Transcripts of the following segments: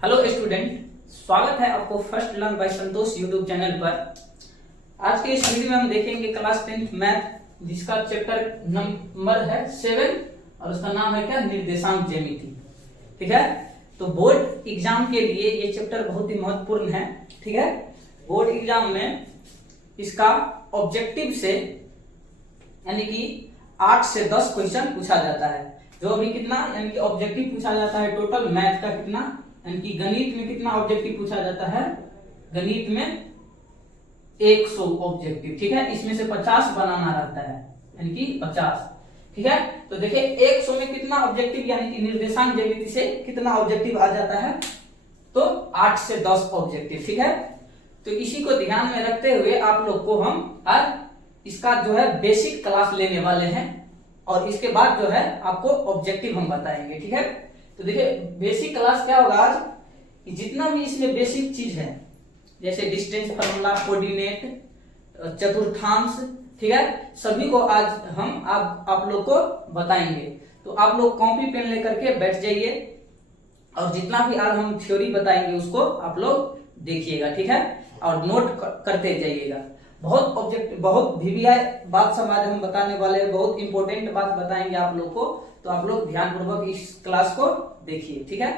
Hello student, स्वागत है आपको first learn by Santosh YouTube channel पर। आज के इस वीडियो में हम देखेंगे क्लास 10th मैथ, जिसका चैप्टर नंबर है 7 और उसका नाम है क्या, निर्देशांक ज्यामिति। ठीक है, तो बोर्ड एग्जाम के लिए ये चैप्टर बहुत ही महत्वपूर्ण है। ठीक है, बोर्ड एग्जाम में इसका ऑब्जेक्टिव से यानी कि 8 से 10 क्वेश्चन पूछा जाता है। जो अभी कितना यानी कि ऑब्जेक्टिव पूछा जाता है टोटल मैथ का कितना, यानी कि गणित में कितना ऑब्जेक्टिव पूछा जाता है, गणित में 100 ऑब्जेक्टिव। ठीक है, इसमें से 50 बनाना रहता है यानी कि 50। ठीक है, तो देखिए 100 में कितना ऑब्जेक्टिव यानी कि निर्देशांक ज्यामिति से कितना ऑब्जेक्टिव आ जाता है, तो 8 से 10 ऑब्जेक्टिव। ठीक है, तो इसी को ध्यान में रखते हुए आप लोग को हम आज इसका जो है बेसिक क्लास लेने वाले हैं और इसके बाद जो है आपको ऑब्जेक्टिव हम बताएंगे। ठीक है, तो देखिए बेसिक क्लास क्या होगा आज, कि जितना भी इसमें बेसिक चीज है जैसे डिस्टेंस फार्मूला, कोऑर्डिनेट, चतुर्थांश, ठीक है, सभी को आज हम आप लोग को बताएंगे। तो आप लोग कॉपी पेन लेकर के बैठ जाइए और जितना भी आज हम थ्योरी बताएंगे उसको आप लोग देखिएगा। ठीक है, और नोट करते जाइएगा। बहुत वीवीआई बात सब आज हम बताने वाले हैं, बहुत इंपॉर्टेंट बात बताएंगे आप लोग को, तो आप लोग ध्यानपूर्वक इस क्लास को देखिए। ठीक है,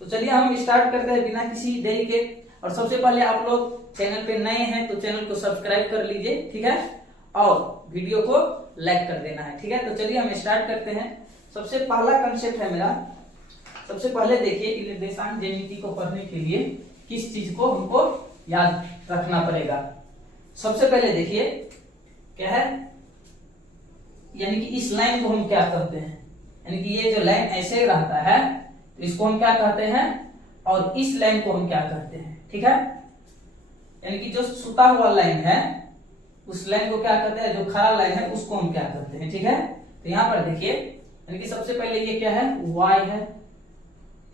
तो चलिए हम स्टार्ट करते हैं बिना किसी देरी के। और सबसे पहले आप लोग चैनल पे नए हैं तो चैनल को सब्सक्राइब कर लीजिए। ठीक है, और वीडियो को लाइक कर देना है। ठीक है, तो चलिए हम स्टार्ट करते हैं। सबसे पहला कंसेप्ट है मेरा, सबसे पहले देखिए कि निर्देशांक ज्यामिति को पढ़ने के लिए किस चीज को हमको याद रखना पड़ेगा। सबसे पहले देखिए क्या है, यानी कि इस लाइन को हम क्या कहते हैं, यानी कि ये जो लाइन ऐसे रहता है तो इसको हम क्या कहते हैं, और इस लाइन को हम क्या कहते हैं। ठीक है, यानी कि जो सुता हुआ लाइन है उस लाइन को क्या कहते हैं, जो खड़ा लाइन है उसको हम क्या कहते हैं। ठीक है, तो यहां पर देखिए यानी कि सबसे पहले ये क्या है, y है।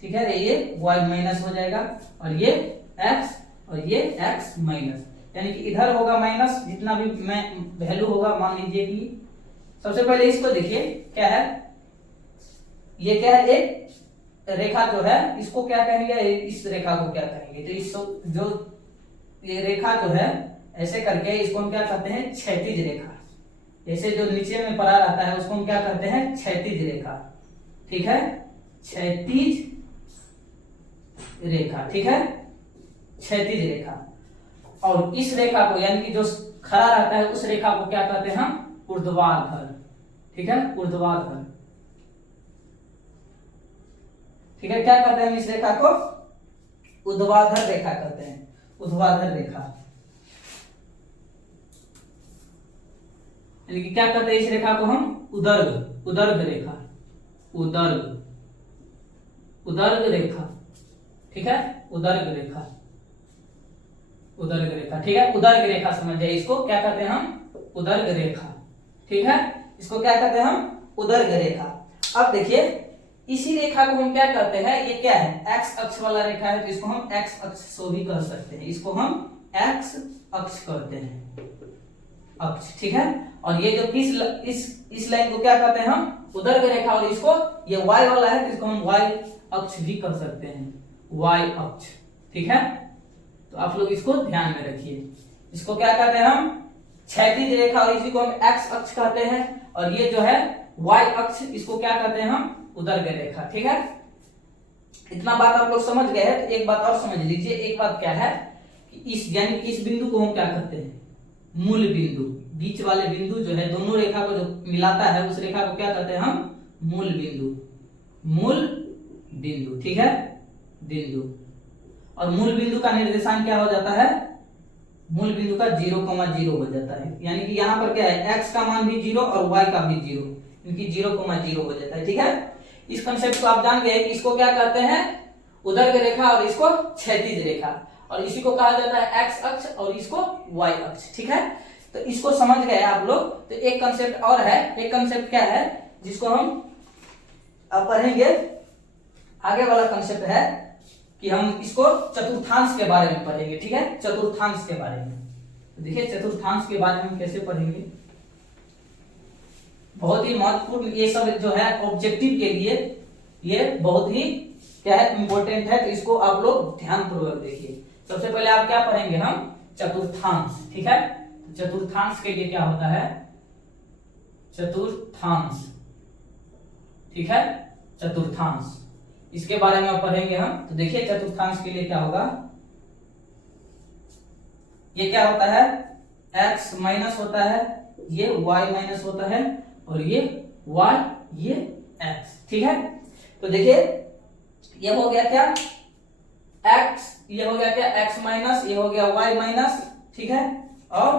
ठीक है, ये y माइनस हो जाएगा और ये x और ये x माइनस, यानी कि इधर होगा माइनस, जितना भी वैल्यू होगा मान लीजिए कि सबसे पहले इसको देखिए क्या है, ये क्या है, एक रेखा जो है इसको क्या कहेंगे, इस रेखा को क्या कहेंगे, तो इस जो ये रेखा जो है ऐसे करके इसको हम क्या कहते हैं, क्षैतिज रेखा। जैसे जो नीचे में पड़ा रहता है उसको हम क्या कहते हैं, क्षैतिज रेखा। ठीक है, क्षैतिज रेखा। ठीक है, क्षैतिज रेखा। और इस रेखा को यानी कि जो खड़ा रहता है उस रेखा को क्या कहते हैं हम, ऊर्ध्वाधर। ठीक है, ऊर्ध्वाधर। ठीक है, क्या कहते हैं इस रेखा को, ऊर्ध्वाधर रेखा कहते हैं, ऊर्ध्वाधर रेखा। यानी कि क्या कहते हैं इस रेखा को हम, उदर्घ, उदर्घ रेखा, उदर्घ, उदर्घ रेखा। ठीक है, उदर्घ रेखा, उदर्घ रेखा। ठीक है, उदर्घ रेखा समझ जाइए, इसको क्या कहते हैं हम, उदर्घ रेखा। ठीक है, इसको क्या कहते हैं हम, उदर्घ रेखा। अब देखिए इसी रेखा को हम क्या कहते हैं, ये क्या है, एक्स अक्ष वाला रेखा है तो इसको हम एक्स अक्ष सो भी कह सकते हैं, इसको हम एक्स अक्ष कहते हैं, अक्ष। ठीक है, और ये जो इस लाइन को क्या कहते हैं हम, उदर्घ रेखा, और इसको ये y वाला है तो इसको हम y अक्ष भी कह सकते हैं, y अक्ष। ठीक है, तो आप लोग इसको ध्यान में रखिए। इसको क्या कहते हैं हम, क्षैतिज रेखा, और इसी को हम एक्स अक्ष कहते हैं, और ये जो है y अक्ष, इसको क्या कहते हैं हम, उदर्घ रेखा। ठीक है, इतना बात आप लोग समझ गए हैं, तो एक बात और समझ लीजिए। एक बात क्या है कि इस यानी इस बिंदु को हम क्या कहते हैं, मूल बिंदु। बीच वाले बिंदु जो है दोनों रेखा को जो मिलाता है उस रेखा को क्या कहते हैं हम, मूल बिंदु, मूल बिंदु। ठीक है, बिंदु। और मूल बिंदु का निर्देशांक क्या हो जाता है, मूल बिंदु का 0,0 हो जाता है, यानी कि यहाँ पर क्या है, x का मान भी 0 और y का भी 0, इनकी 0,0 हो जाता है। ठीक है, इस कंसेप्ट को आप जान गए कि इसको क्या कहते हैं, उदर्घ रेखा, और इसको क्षैतिज रेखा, और इसी को कहा जाता है x अक्ष और इसको y अक्ष। ठीक है, तो इसको समझ गए आप लोग। तो एक कंसेप्ट और है, एक कंसेप्ट क्या है जिसको हम पढ़ेंगे, आगे वाला कंसेप्ट है कि हम इसको चतुर्थांश के बारे में पढ़ेंगे। ठीक है, चतुर्थांश के बारे में। तो देखिए चतुर्थांश के बारे में हम कैसे पढ़ेंगे, बहुत ही महत्वपूर्ण ये सब जो है ऑब्जेक्टिव के लिए ये बहुत ही क्या है, इंपॉर्टेंट है, तो इसको आप लोग ध्यान पूर्वक देखिए। सबसे पहले आप क्या पढ़ेंगे, हम चतुर्थांश, ठीक है। चतुर्थांश के लिए क्या होता है, चतुर्थांश, ठीक है, चतुर्थांश, इसके बारे में पढ़ेंगे हम। तो देखिए चतुर्थांश के लिए क्या होगा, ये क्या होता है, x माइनस होता है, ये y माइनस होता है, और ये y, ये x, ठीक है। तो देखिए ये हो गया क्या, x, ये हो गया क्या, x माइनस, ये हो गया y माइनस, ठीक है, और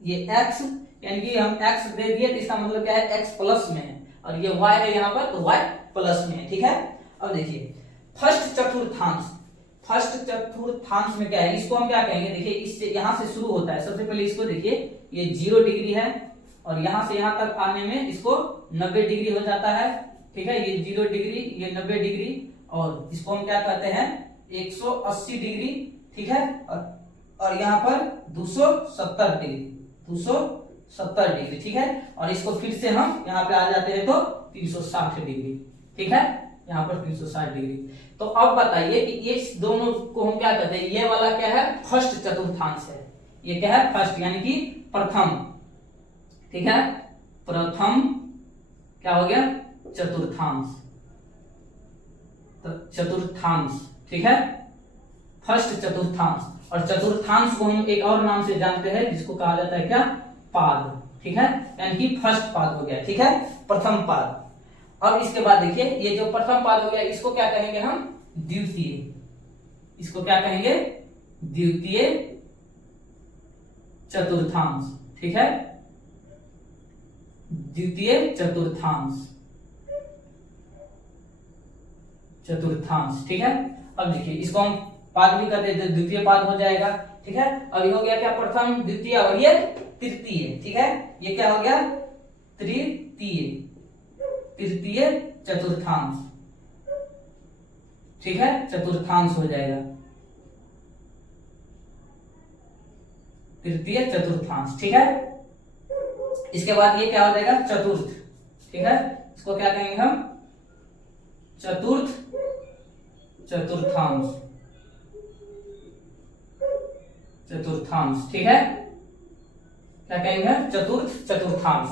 ये x, यानी कि हम x दे दिए तो इसका मतलब क्या है, x प्लस में है, और ये y है यहाँ पर, तो y प्लस में है, ठीक है। अब देखिए फर्स्ट चतुर्थांश, फर्स्ट चतुर्थांश में क्या है, इसको हम क्या कहेंगे, देखिए इससे यहां से शुरू होता है। सबसे पहले इसको देखिए, ये 0 डिग्री है, और यहां से यहां तक आने में इसको 90 डिग्री हो जाता है, ठीक है। ये 0 डिग्री, ये 90 डिग्री, और इसको हम क्या कहते हैं, 180 डिग्री, ठीक है। और यहाँ पर 270 डिग्री, 270 डिग्री, ठीक है। और इसको फिर से हम यहाँ पे आ जाते हैं तो 360 डिग्री, ठीक है, यहाँ पर 360 डिग्री। तो अब बताइए कि ये दोनों को हम क्या कहते हैं, ये वाला क्या है, फर्स्ट चतुर्थांश है, ये क्या है, फर्स्ट यानी कि प्रथम, ठीक है, प्रथम क्या हो गया, चतुर्थांश, तो चतुर्थांश, ठीक है, फर्स्ट चतुर्थांश। और चतुर्थांश को हम एक और नाम से जानते हैं, जिसको कहा जाता है क्या, पाद, ठीक है, यानी कि फर्स्ट पाद हो गया, ठीक है, प्रथम पाद। अब इसके बाद देखिए, ये जो प्रथम पाद हो गया, इसको क्या कहेंगे हम, द्वितीय, इसको क्या कहेंगे, द्वितीय चतुर्थांश, ठीक है, द्वितीय चतुर्थांश, चतुर्थांश, ठीक है। अब देखिए इसको हम पाद भी कहते हैं, द्वितीय पाद हो जाएगा, ठीक है। अब हो गया क्या, प्रथम, द्वितीय, और ये तृतीय, ठीक है, ये क्या हो गया, तृतीय, तृतीय चतुर्थांश, ठीक है, चतुर्थांश हो जाएगा, तृतीय चतुर्थांश, ठीक है। इसके बाद ये क्या हो जाएगा, चतुर्थ, ठीक है, इसको क्या कहेंगे हम, चतुर्थ चतुर्थांश, चतुर्थांश, ठीक है, क्या कहेंगे, चतुर्थ चतुर्थांश।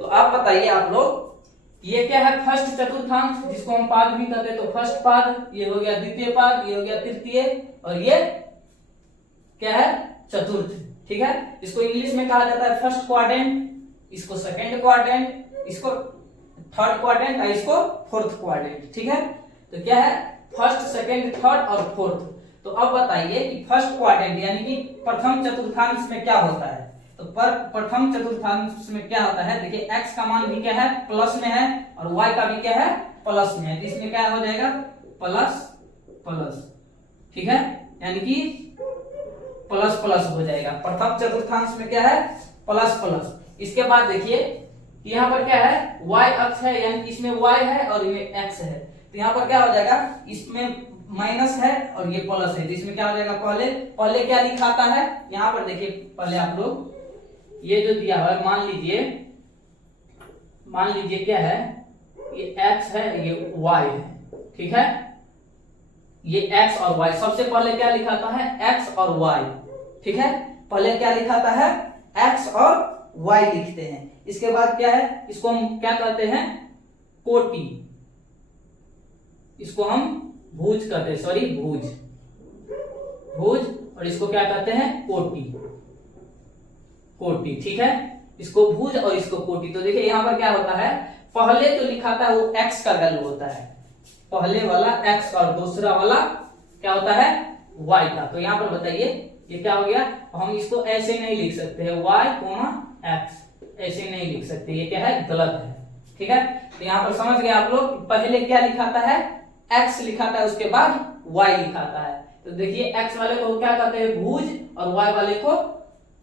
तो आप बताइए आप लोग, ये क्या है, फर्स्ट चतुर्थांश, जिसको हम पाद भी कहते हैं, तो फर्स्ट पाद, ये हो गया द्वितीय पाद, ये हो गया तृतीय, और ये क्या है, चतुर्थ, ठीक है। इसको इंग्लिश में कहा जाता है फर्स्ट क्वाड्रेंट, इसको सेकंड क्वाड्रेंट, इसको थर्ड क्वाड्रेंट, और इसको फोर्थ क्वाड्रेंट, ठीक है। तो क्या है, फर्स्ट, सेकंड, थर्ड और फोर्थ। तो अब बताइए कि फर्स्ट क्वाड्रेंट यानी कि प्रथम चतुर्थांश में क्या होता है, तो प्रथम चतुर्थांश में क्या होता है, देखिए x का मान भी क्या है, प्लस में है, और y का भी क्या है, प्लस में है, तो इसमें क्या हो जाएगा, प्लस प्लस, ठीक है, यानी कि प्लस प्लस हो जाएगा। प्रथम चतुर्थांश में क्या है, प्लस प्लस। इसके बाद देखिए यहाँ पर क्या है, y अक्ष है, यानी कि इसमें y है और ये x है, तो यहाँ पर क्या हो जाएगा, इसमें माइनस है और ये प्लस है, तो इसमें क्या हो जाएगा, पहले क्या लिखाता है, यहाँ पर देखिए, पहले आप लोग ये जो दिया है, मान लीजिए क्या है, ये x है, ये y है, ठीक है, ये x और y, सबसे पहले क्या लिखाता है, x और y, ठीक है, पहले क्या लिखाता है, x और y लिखते हैं। इसके बाद क्या है, इसको हम क्या कहते हैं, कोटि, इसको हम भुज कहते हैं, सॉरी भुज, और इसको क्या कहते हैं, कोटि, ठीक है, इसको भुज और इसको कोटि। तो देखिए यहाँ पर क्या होता है, पहले तो लिखाता है वो x का वैल्यू होता है, पहले वाला x और दूसरा वाला क्या होता है, y का। तो यहाँ पर बताइए ये क्या हो गया, हम इसको ऐसे नहीं लिख सकते हैं, y, x ऐसे नहीं लिख सकते, ये क्या है, गलत है, ठीक है। तो यहाँ पर समझ गए आप लोग, पहले क्या लिखाता है, x लिखाता है, उसके बाद y लिखाता है। तो देखिए x वाले को क्या कहते हैं, भुज, और y वाले को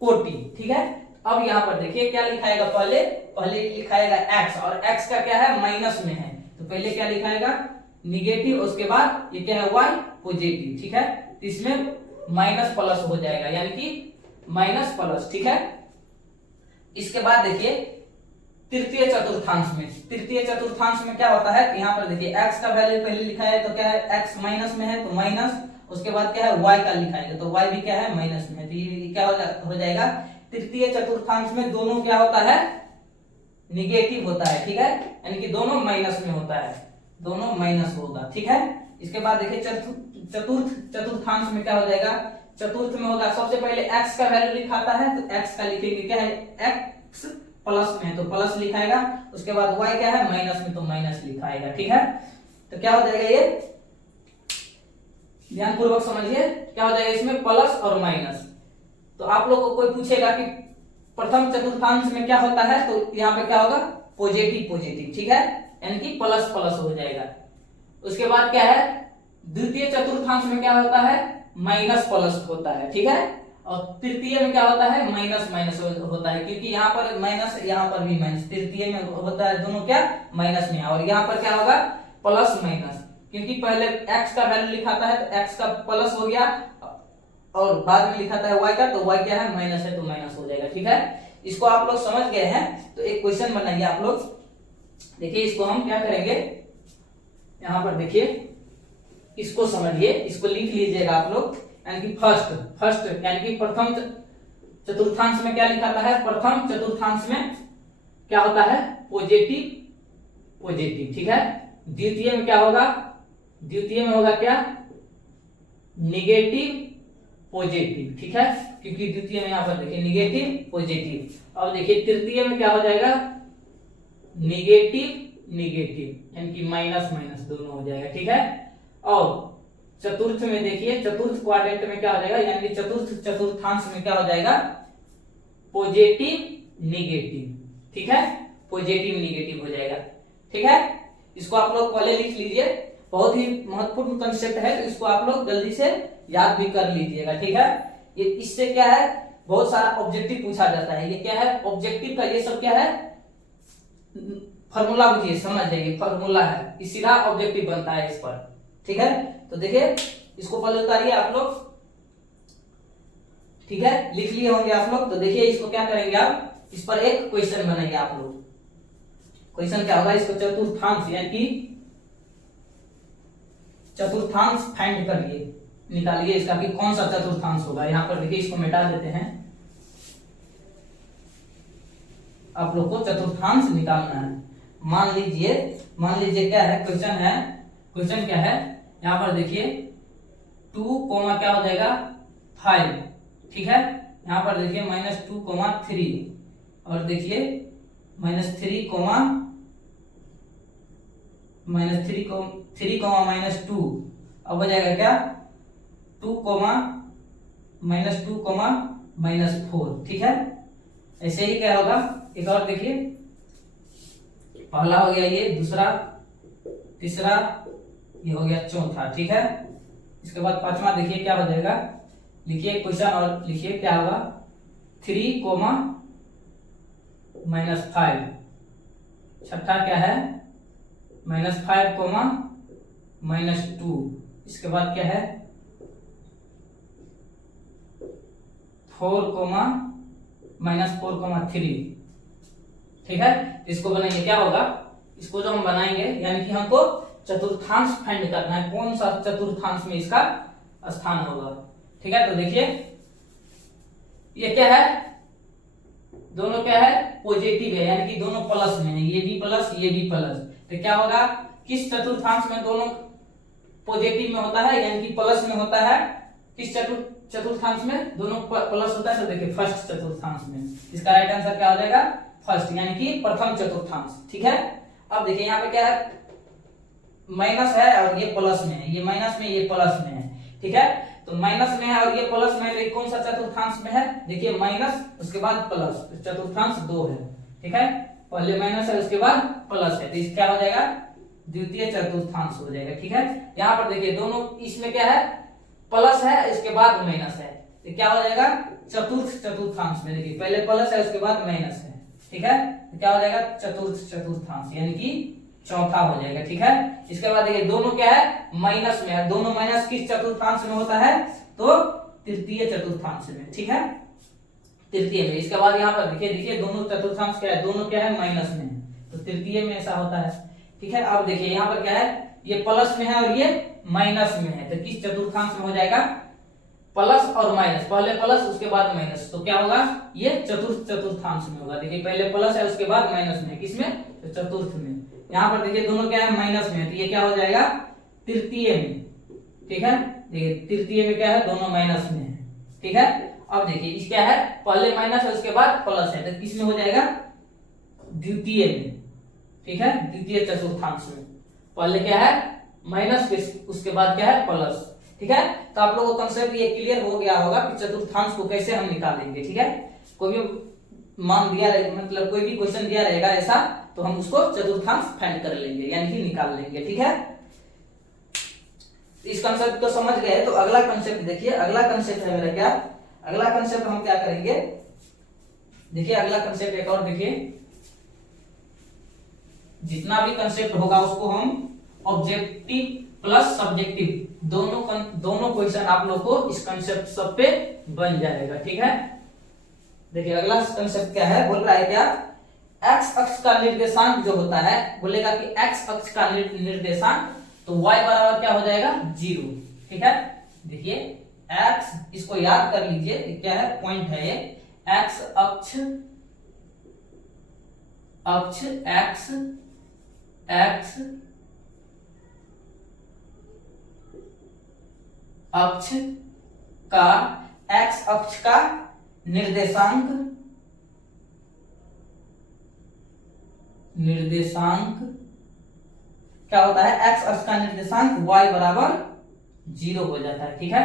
कोटि, ठीक है। अब यहाँ पर देखिए क्या लिखाएगा, पहले लिखाएगा x, और x का क्या है, माइनस में है, तो पहले क्या लिखाएगा, निगेटिव, उसके बाद ये क्या है, y पॉजिटिव, ठीक है, तो इसमें माइनस प्लस हो जाएगा, यानी कि माइनस प्लस, ठीक है। इसके बाद देखिए तृतीय चतुर्थांश में। तृतीय चतुर्थांश में क्या होता है, यहाँ पर देखिए x का वैल्यू पहले लिखा है तो क्या है, x माइनस में है तो माइनस, उसके बाद क्या है y का लिखाएंगे तो y भी क्या है माइनस में है, तो ये क्या हो जाएगा, तृतीय चतुर्थांश में दोनों क्या होता है, निगेटिव होता है, ठीक है, यानी कि दोनों माइनस में होता है, दोनों माइनस होगा, ठीक है। इसके बाद देखिए चतुर्थांश में क्या हो जाएगा, चतुर्थ में होगा, सबसे पहले x का वैल्यू लिखाता है तो x का लिखेंगे क्या है, x प्लस में है तो प्लस लिखाएगा, उसके बाद y क्या है माइनस में तो माइनस लिखाएगा, ठीक है। तो क्या हो जाएगा, ये ध्यान पूर्वक समझिए, क्या हो जाएगा इसमें प्लस और माइनस। तो आप लोग को कोई पूछेगा कि प्रथम चतुर्थांश में क्या होता है, तो यहाँ पे क्या होगा, पॉजिटिव पॉजिटिव, ठीक है, यानी कि प्लस प्लस हो जाएगा। उसके बाद क्या है, द्वितीय चतुर्थांश में क्या होता है, माइनस प्लस होता है, ठीक है, और तृतीय में क्या होता है, माइनस माइनस होता है, क्योंकि यहाँ पर माइनस यहाँ पर भी माइनस, तृतीय में होता है दोनों क्या माइनस में, और यहाँ पर क्या होगा प्लस माइनस, क्योंकि पहले x का वैल्यू लिखाता है तो x का प्लस हो गया और बाद में लिखाता है y का, तो y क्या है माइनस है तो माइनस हो जाएगा, ठीक है। इसको आप लोग समझ गए हैं, तो एक क्वेश्चन बनाइए आप लोग, देखिए इसको हम क्या करेंगे, यहाँ पर देखिए इसको समझिए, इसको लिख लीजिएगा आप लोग, यानी कि फर्स्ट यानी कि प्रथम चतुर्थांश में क्या लिखाता है, प्रथम चतुर्थांश में क्या होता है, पॉजिटिव पॉजिटिव, ठीक है। द्वितीय में क्या होगा, द्वितीय में होगा क्या, निगेटिव पॉजिटिव, ठीक है, क्योंकि द्वितीय में यहाँ पर देखिए निगेटिव पॉजिटिव। अब देखिए तृतीय में क्या हो जाएगा, निगेटिव निगेटिव, यानी कि माइनस माइनस दोनों हो जाएगा, ठीक है। और चतुर्थ में देखिए, चतुर्थ क्वाड्रेंट में क्या हो जाएगा, यानी कि चतुर्थ चतुर्थांश में क्या हो जाएगा, पॉजिटिव निगेटिव, ठीक है, पॉजिटिव निगेटिव हो जाएगा, ठीक है। इसको आप लोग पहले लिख लीजिए, बहुत ही महत्वपूर्ण कंसेप्ट है, तो इसको आप लोग जल्दी से याद भी कर लीजिएगा, ठीक है। ये इससे क्या है, बहुत सारा ऑब्जेक्टिव पूछा जाता है, ये क्या है ऑब्जेक्टिव का, ये सब क्या है फॉर्मूला, बुझिए समझ जाइए, फॉर्मूला है, ये सीधा ऑब्जेक्टिव बनता है इस पर, ठीक है। तो देखिए इसको पहले उतारिए आप लोग, ठीक है, लिख लिए होंगे आप लोग। तो देखिए इसको क्या करेंगे आप, इस पर एक क्वेश्चन बनाइए आप लोग। क्वेश्चन क्या होगा, इसको चतुर्थांश यानी कि चतुर्थांश फाइंड करिए, निकालिए इसका कि कौन सा चतुर्थांश होगा। यहाँ पर देखिए इसको मिटा देते हैं, आप लोग को चतुर्थांश निकालना है। मान लीजिए क्या है क्वेश्चन है, क्वेश्चन क्या है, यहाँ पर देखिए 2 कोमा क्या हो जाएगा 5, ठीक है। यहाँ पर देखिए -2,3 और देखिए -3, -3, -2, अब हो जाएगा क्या 2, -2, -4, ठीक है। ऐसे ही क्या होगा, एक और देखिए, पहला हो गया ये, दूसरा, तीसरा, ये हो गया चौथा, ठीक है। इसके बाद पांचवा देखिए क्या हो जाएगा, लिखिए क्वेश्चन और लिखिए क्या होगा 3, -5, छठा क्या है -5, -2, इसके बाद क्या है 4, -4,3, ठीक है। इसको बनाएंगे, क्या होगा, इसको जो हम बनाएंगे यानी कि हमको चतुर्थांश फाइंड करना है, कौन सा चतुर्थांश में इसका स्थान होगा, ठीक है। तो देखिए ये क्या है, दोनों क्या है पॉजिटिव है, यानी कि दोनों प्लस में है, ये भी प्लस ये भी प्लस, तो क्या होगा, किस चतुर्थांश में दोनों पॉजिटिव में होता है यानी कि प्लस में होता है, किस चतुर्थांश में दोनों प्लस होता है, तो देखिए फर्स्ट चतुर्थांश में, इसका राइट आंसर क्या हो जाएगा फर्स्ट, यानी कि प्रथम चतुर्थांश, ठीक है। अब देखिए यहाँ पे क्या है, माइनस है और ये प्लस में है, ये माइनस में ये प्लस में है, ठीक है। तो माइनस में है और ये प्लस में है, तो ये कौन सा चतुर्थांश में है, देखिए माइनस उसके बाद प्लस, तो चतुर्थांश 2 है, ठीक है, पहले माइनस है उसके बाद प्लस है, तो इस क्या हो जाएगा द्वितीय चतुर्थांश हो जाएगा, ठीक है। यहाँ पर देखिए दोनों, इसमें क्या है प्लस है इसके बाद माइनस है, तो क्या हो जाएगा चतुर्थांश में, देखिए पहले प्लस है उसके बाद माइनस है, ठीक है, तो क्या हो जाएगा चतुर्थांश यानी कि चौथा हो जाएगा, ठीक है। इसके बाद देखिए दोनों क्या है माइनस में है, दोनों माइनस किस चतुर्थांश में होता है, तो तृतीय चतुर्थांश में, ठीक है। तृतीय में। इसके बाद यहाँ पर देखिए दोनों चतुर्थांश क्या है, दोनों क्या है माइनस में है, तो तृतीय में ऐसा होता है। ठीक है, अब देखिए यहाँ पर क्या है, ये प्लस में है और ये माइनस में है, तो किस चतुर्थांश में हो जाएगा, प्लस और माइनस, पहले प्लस उसके बाद माइनस, तो क्या होगा, ये चतुर्थांश में होगा। देखिए पहले प्लस है उसके बाद माइनस में, किसमें, तो चतुर्थ में। यहाँ पर देखिए दोनों क्या है माइनस में, तो ये क्या हो जाएगा, तृतीय में। ठीक है, देखिए तृतीय में क्या है, दोनों माइनस में है। ठीक है, अब देखिए इस क्या है, पहले माइनस है उसके बाद प्लस है, तो किसमें हो जाएगा, द्वितीय में। ठीक है, द्वितीय चतुर्थांश में, पहले क्या है माइनस, उसके बाद क्या है प्लस। ठीक है, तो आप लोगों को कंसेप्ट ये क्लियर हो गया होगा कि चतुर्थांश को कैसे हम निकालेंगे। ठीक है, कोई भी मान दिया मतलब कोई भी क्वेश्चन दिया रहेगा ऐसा, तो हम उसको चतुर्थांश फाइंड कर लेंगे, यानी कि निकाल लेंगे। ठीक है, इस कंसेप्ट को समझ गए, तो अगला कंसेप्ट देखिए, अगला कंसेप्ट है मेरा क्या, अगला कंसेप्ट हम क्या करेंगे, देखिए अगला कंसेप्ट एक और देखिए, जितना भी कंसेप्ट होगा उसको हम ऑब्जेक्टिव प्लस सब्जेक्टिव दोनों क्वेश्चन आप लोग को इस कंसेप्ट सब पे बन जाएगा। ठीक है, देखिए अगला कंसेप्ट क्या है, बोल रहा है क्या, एक्स अक्ष का निर्देशांक जो होता है, बोलेगा कि एक्स अक्ष का निर्देशांक, तो y बराबर क्या हो जाएगा, 0। ठीक है, देखिए x, इसको याद कर लीजिए, क्या है पॉइंट है ये, x अक्ष x अक्ष का, x अक्ष का निर्देशांक क्या होता है, x अक्ष का निर्देशांक y बराबर 0 हो जाता है। ठीक है,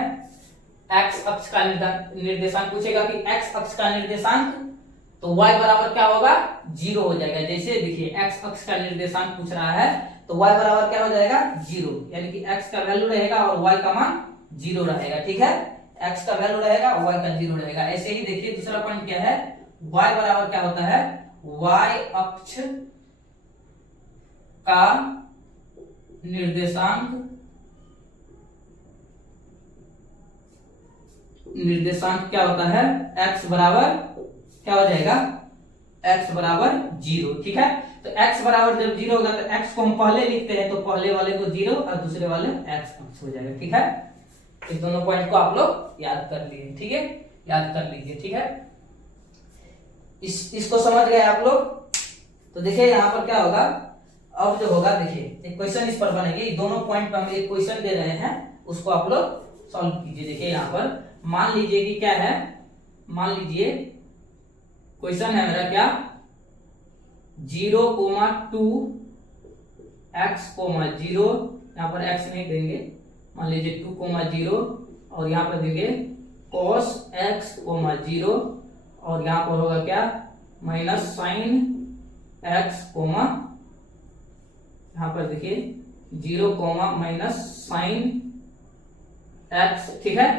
x अक्ष का निर्देशांक पूछेगा कि x अक्ष का निर्देशांक, तो y बराबर क्या होगा, 0 हो जाएगा। जैसे देखिए x अक्ष का निर्देशांक पूछ रहा है, तो y बराबर क्या हो जाएगा, 0, यानी कि x का वैल्यू रहेगा और y का मान 0 रहेगा। ठीक है, x का वैल्यू रहेगा y का 0 रहेगा। ऐसे ही देखिए दूसरा पॉइंट क्या है, y बराबर क्या होता है, y अक्ष का निर्देशांक क्या होता है, x बराबर क्या हो जाएगा, x बराबर 0। ठीक है, तो x बराबर जब 0 होगा तो x को हम पहले लिखते हैं, तो पहले वाले को 0 और दूसरे वाले x अक्ष हो जाएगा। ठीक है, इस दोनों पॉइंट को आप लोग याद कर लीजिए। ठीक है, याद कर लीजिए। ठीक है, इसको समझ गए आप लोग। तो देखिए यहाँ पर क्या होगा, अब जो होगा देखिए एक क्वेश्चन इस पर बनेगी, दोनों पॉइंट पर हम एक क्वेश्चन दे रहे हैं, उसको आप लोग सॉल्व कीजिए। देखिए यहाँ पर मान लीजिए कि क्या है, मान लीजिए क्वेश्चन है मेरा क्या, 0,2 x,0, यहाँ पर x नहीं देंगे, मान लीजिए 2,0 और यहाँ पर देंगे cos x,0 और यहाँ पर होगा क्या, माइनस sin x, यहाँ पर देखिए 0, माइनस sin x। ठीक है,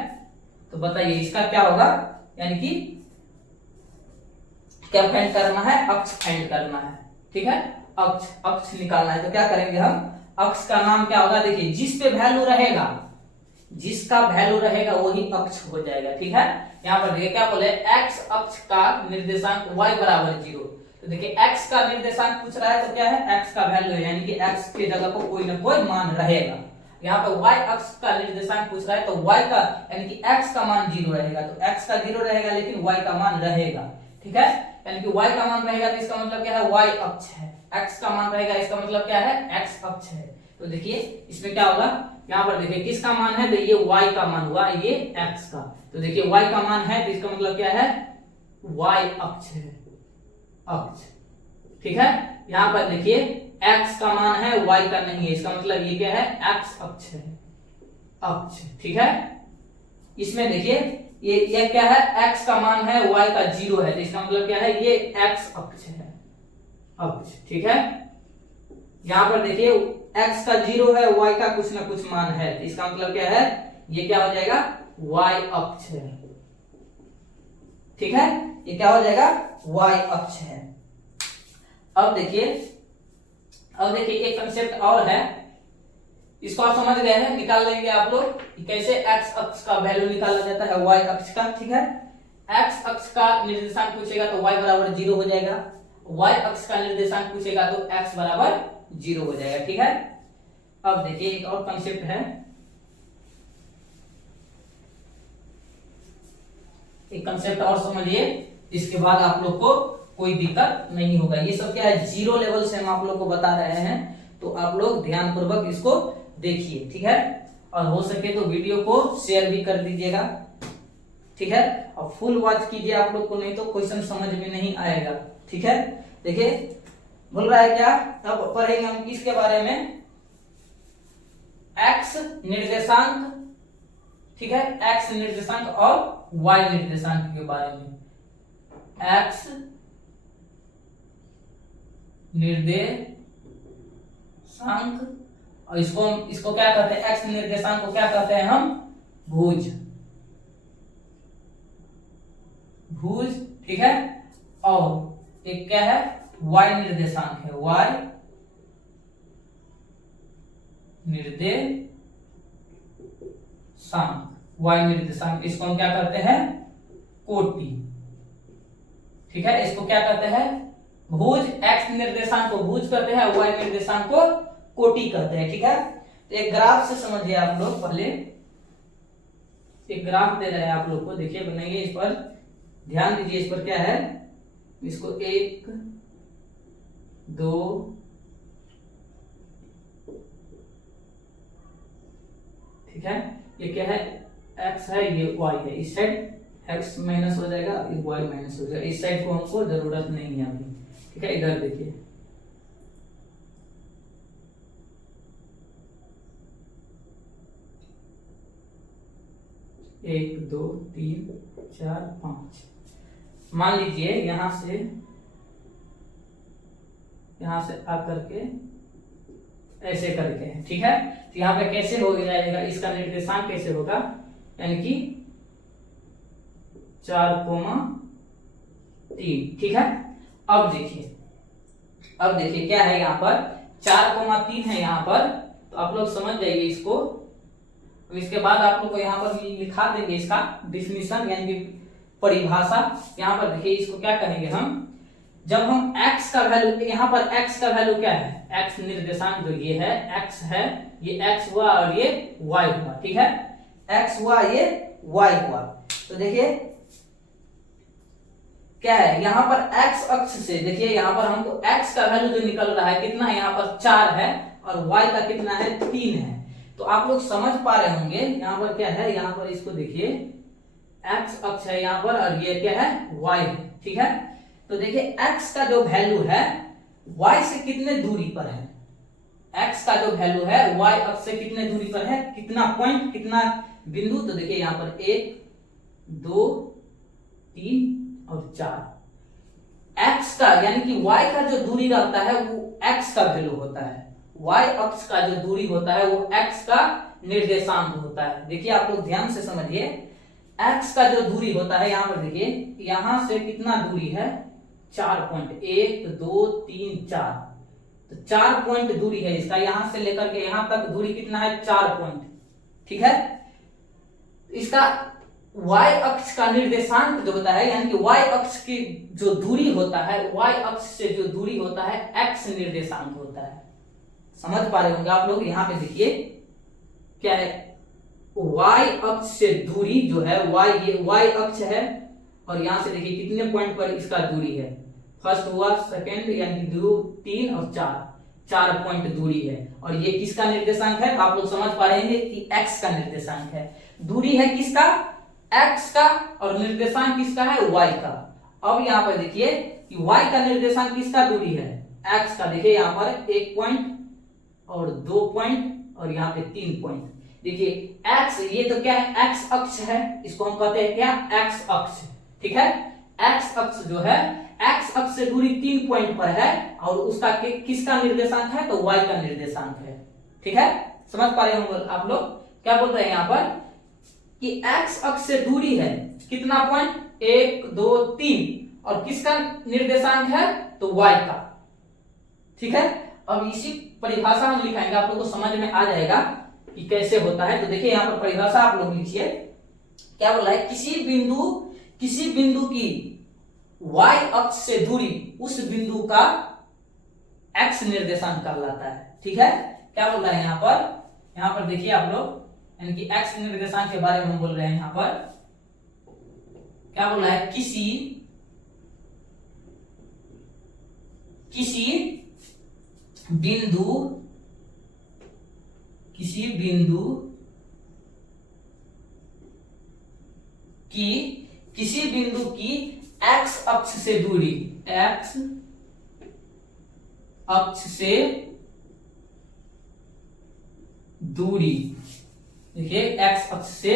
तो बताइए इसका क्या होगा, यानी कि क्या फाइंड करना है, अक्ष फाइंड करना है। ठीक है, अक्ष निकालना है, तो क्या करेंगे हम, अक्ष का नाम क्या होगा, देखिए जिस पे वैल्यू रहेगा, जिसका वैल्यू रहेगा वही अक्ष हो जाएगा। ठीक है, यहाँ पर देखिए क्या बोले, x अक्ष का निर्देशांक y बराबर 0, तो देखिए x का निर्देशांक पूछ रहा है, तो क्या है, x का वैल्यू है, यानी कि x की जगह को कोई ना कोई मान रहेगा। यहाँ पे y अक्ष का निर्देशांक पूछ रहा है, तो y का यानी कि x का मान 0 रहेगा, तो x का 0 रहेगा लेकिन y का मान रहेगा। ठीक है, यानी कि y का मान रहेगा, तो इसका मतलब क्या है, y अक्ष है, x का मान रहेगा, इसका मतलब क्या है, x अक्ष है। तो देखिए इसमें क्या होगा, यहाँ पर देखिए किसका मान है, तो ये y का मान हुआ, ये x का, तो देखिए y का मान है, तो इसका मतलब क्या है, y अक्ष है, अक्ष। ठीक है, यहाँ पर देखिए x का मान है, y का नहीं है, इसका मतलब ये क्या है, x अक्ष है, अक्ष। ठीक है, इसमें देखिए ये क्या है, x का मान है, y का 0 है, तो इसका मतलब क्या है, ये x अक्ष है, अक्ष। ठीक है, यहाँ पर देखिए x का 0 है, y का कुछ ना कुछ मान है, तो इसका मतलब क्या है, ये क्या हो जाएगा, y अक्ष है। ठीक है, ये क्या हो जाएगा, y अक्ष है। अब देखिए एक कंसेप्ट और है, इसको आप समझ गए हैं, निकाल लेंगे आप लोग कि कैसे x अक्ष का वैल्यू निकाला जाता है y अक्ष का। ठीक है, एक्स अक्ष का निर्देशांक पूछेगा तो y बराबर 0 हो जाएगा, y अक्ष का निर्देशांक पूछेगा तो x बराबर 0 हो जाएगा। ठीक है, अब देखिए एक और कंसेप्ट है, एक कंसेप्ट और समझिए, इसके बाद आप लोग को कोई दिक्कत नहीं होगा। ये सब क्या है, जीरो लेवल से हम आप लोग को बता रहे हैं, तो आप लोग ध्यान पूर्वक इसको देखिए। ठीक है, और हो सके तो वीडियो को शेयर भी कर दीजिएगा। ठीक है, और फुल वॉच कीजिए आप लोग को, नहीं तो क्वेश्चन समझ में नहीं आएगा। ठीक है, देखिए बोल रहा है क्या, अब पढ़ेंगे हम किसके बारे में, एक्स निर्देशांक। ठीक है, एक्स निर्देशांक और वाई निर्देशांक के बारे में। एक्स निर्देशांक, और इसको क्या कहते हैं, एक्स निर्देशांक को क्या कहते हैं हम, भुज। ठीक है, और एक क्या है, वाई निर्देशांक है, वाई निर्देशांक, इसको हम क्या करते हैं, कोटि। ठीक है, इसको क्या कहते हैं, भुज। एक्स निर्देशांक को भुज कहते हैं, वाई निर्देशांक को कोटि कहते हैं। ठीक है, तो एक ग्राफ से समझिए आप लोग, पहले एक ग्राफ दे रहे हैं आप लोग को, देखिए बनाइए, इस पर ध्यान दीजिए, इस पर क्या है, इसको 1 2 ठीक है, ये क्या है, x है, ये y है, इस साइड x माइनस हो जाएगा, ये y माइनस हो जाएगा, इस साइड को हमको जरूरत नहीं है अभी। ठीक है, इधर देखिए, एक 2 3 4 5, मान लीजिए यहां से आकर के ऐसे करके है। ठीक है, तो यहाँ पे कैसे हो जाएगा, इसका निर्देशांक कैसे होगा, यानी कि 4,3। ठीक है, अब देखिए क्या है, यहाँ पर 4,3 है यहाँ पर, तो आप लोग समझ जाइए इसको। इसके बाद आप लोग को यहाँ पर लिखा देंगे इसका डिफिनीशन, यानी कि परिभाषा। यहाँ पर देखिए, इसको क्या कहेंगे हम, जब हम x का वैल्यू, यहाँ पर x का वैल्यू क्या है, x निर्देशांक जो ये है, x है, ये x हुआ और ये y हुआ। ठीक है, x हुआ, ये y हुआ। तो देखिए क्या है, यहाँ पर x अक्ष से देखिए, यहाँ पर हमको x का वैल्यू जो निकल रहा है कितना है, यहाँ पर 4 है, और y का कितना है, 3 है। तो आप लोग समझ पा रहे होंगे, यहाँ पर क्या है, यहाँ पर इसको देखिए, x अक्ष है यहाँ पर, और ये क्या है, y है। ठीक है, तो देखिए x का जो वैल्यू है y से कितने दूरी पर है, x का जो वैल्यू है y अक्ष से कितने दूरी पर है, कितना पॉइंट, कितना बिंदु, तो देखिए यहाँ पर 1 2 3 और 4। x का यानी कि y का जो दूरी रहता है वो x का वैल्यू होता है, y अक्ष का जो दूरी होता है वो x का निर्देशांक होता है। देखिए आप लोग ध्यान से समझिए, x का जो दूरी होता है, यहाँ पर देखिए, यहां से कितना दूरी है, 4 पॉइंट, 1 2 3 4, तो 4 पॉइंट दूरी है इसका, यहां से लेकर के यहां तक दूरी कितना है, 4 पॉइंट। ठीक है, इसका y अक्ष का निर्देशांक जो होता है, यानी कि y अक्ष की जो दूरी होता है, y अक्ष से जो दूरी होता है, x निर्देशांक होता है। समझ पा रहे होंगे आप लोग, यहाँ पे देखिए क्या है, y अक्ष से दूरी जो है, ये y अक्ष है, और यहां से देखिए कितने पॉइंट पर इसका दूरी है, फर्स्ट हुआ, सेकंड, यानी 2 3 और 4 पॉइंट दूरी है, और ये किसका निर्देशांक है, तो आप लोग समझ पा रहे हैं कि x का निर्देशांक है। दूरी है किसका, x का, और निर्देशांक किसका है, y का। अब यहाँ पर देखिए कि y का निर्देशांक किसका दूरी है, x का। देखिए यहाँ पर 1 पॉइंट और 2 पॉइंट और यहाँ पे 3 पॉइंट। देखिए x, ये तो क्या है, x अक्ष है, इसको हम कहते हैं क्या, x अक्ष। ठीक है, x अक्ष जो है, x अक्ष से दूरी 3 पॉइंट पर है, और उसका किसका निर्देशांक है, तो y का निर्देशांक है। ठीक है, समझ पा रहे होंगे आप लोग, क्या बोल रहे हैं यहाँ पर कि x अक्ष से दूरी है कितना पॉइंट, 1 2 3, और किसका निर्देशांक है, तो y का। ठीक है, अब इसी परिभाषा हम लिखाएंगे, आप लोगों को समझ में आ जाएगा कि कैसे होता है। तो देखिए यहाँ पर परिभाषा आप लोग लिखिए, क्या बोला है, किसी बिंदु किसी बिंदु की y अक्ष से दूरी उस बिंदु का x निर्देशांक कहलाता है। ठीक है, क्या बोल रहा है यहाँ पर देखिए आप लोग, यानी कि x निर्देशांक के बारे में हम बोल रहे हैं। यहाँ पर क्या बोल रहा है, किसी बिंदु की x अक्ष से दूरी, x अक्ष से दूरी, देखिए x अक्ष से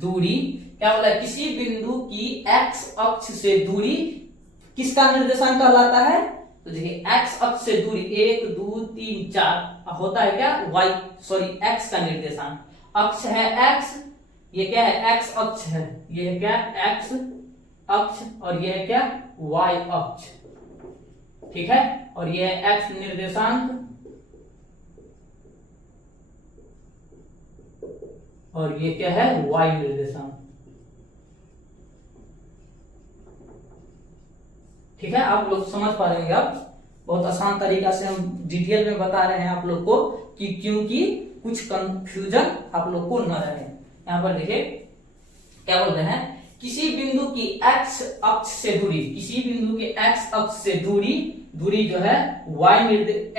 दूरी, क्या बोला है, किसी बिंदु की x अक्ष से दूरी किसका निर्देशांक कहलाता है? तो देखिए x अक्ष से दूरी 1 2 3 4 होता है क्या, x का निर्देशांक। अक्ष है x, ये क्या है, x अक्ष है, ये है क्या, x अक्ष, और ये है क्या, y अक्ष। ठीक है, और ये है x निर्देशांक, और ये क्या है, y निर्देशांक। ठीक है, आप लोग समझ पा रहे हैं। अब बहुत आसान तरीका से हम डिटेल में बता रहे हैं आप लोग को, कि क्योंकि कुछ कंफ्यूजन आप लोग को न रहे। यहाँ पर देखिए क्या बोल रहे हैं, किसी बिंदु की x अक्ष से दूरी, किसी बिंदु के x अक्ष से दूरी जो है